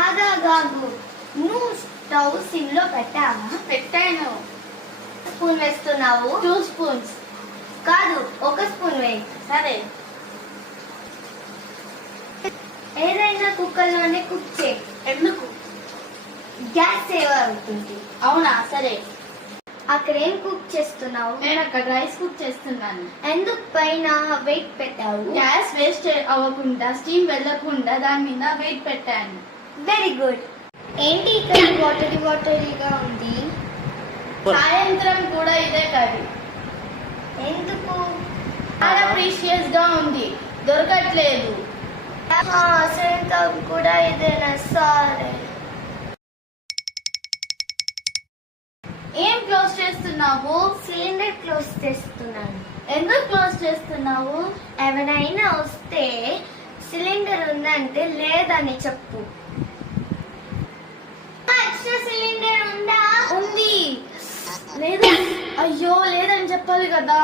ఆగాగాగు, నువ్వు stove SIM లో పెట్టావా? పెట్టాను. స్పూన్ వేస్తున్నావు? 2 స్పూన్స్. కాదు, 1 స్పూన్ వేయి. సరే. ఏదైనా కుక్కర్లోనే కుక్ చేయి. ఎందుకు? గ్యాస్ సేవ్ అవుతుంది. అవునా? సరే. అక్కడ ఏం కుక్ చేస్తున్నావు? నేను అక్కడ రైస్ కుక్ చేస్తున్నాను. ఎందుకు పైన వెయిట్ పెట్టావు? గ్యాస్ వేస్ట్ అవ్వకుండా, స్టీమ్ వెళ్ళకుండా దాని మీద వెయిట్ పెట్టాను. Very good. ఏంటి ఇక్కడ వాటరీగా ఉంది? సాయంత్రం కూడా ఇదే కర్రీ. ఎందుకు? చాలా ప్రీషియస్ గా ఉంది, దొరకట్లేదు. సాయంత్రం కూడా ఇదేనా? సరే. ఏం క్లోజ్ చేస్తున్నావు? సిలిండర్ క్లోజ్ చేస్తున్నాను. ఎందుకు క్లోజ్ చేస్తున్నావు? ఎవరైనా వస్తే సిలిండర్ ఉందంటే లేదని చెప్పు. ఎక్స్ట్రా సిలిండర్ ఉందా? ఉంది. లేదు. అయ్యో, లేదని చెప్పాలి కదా.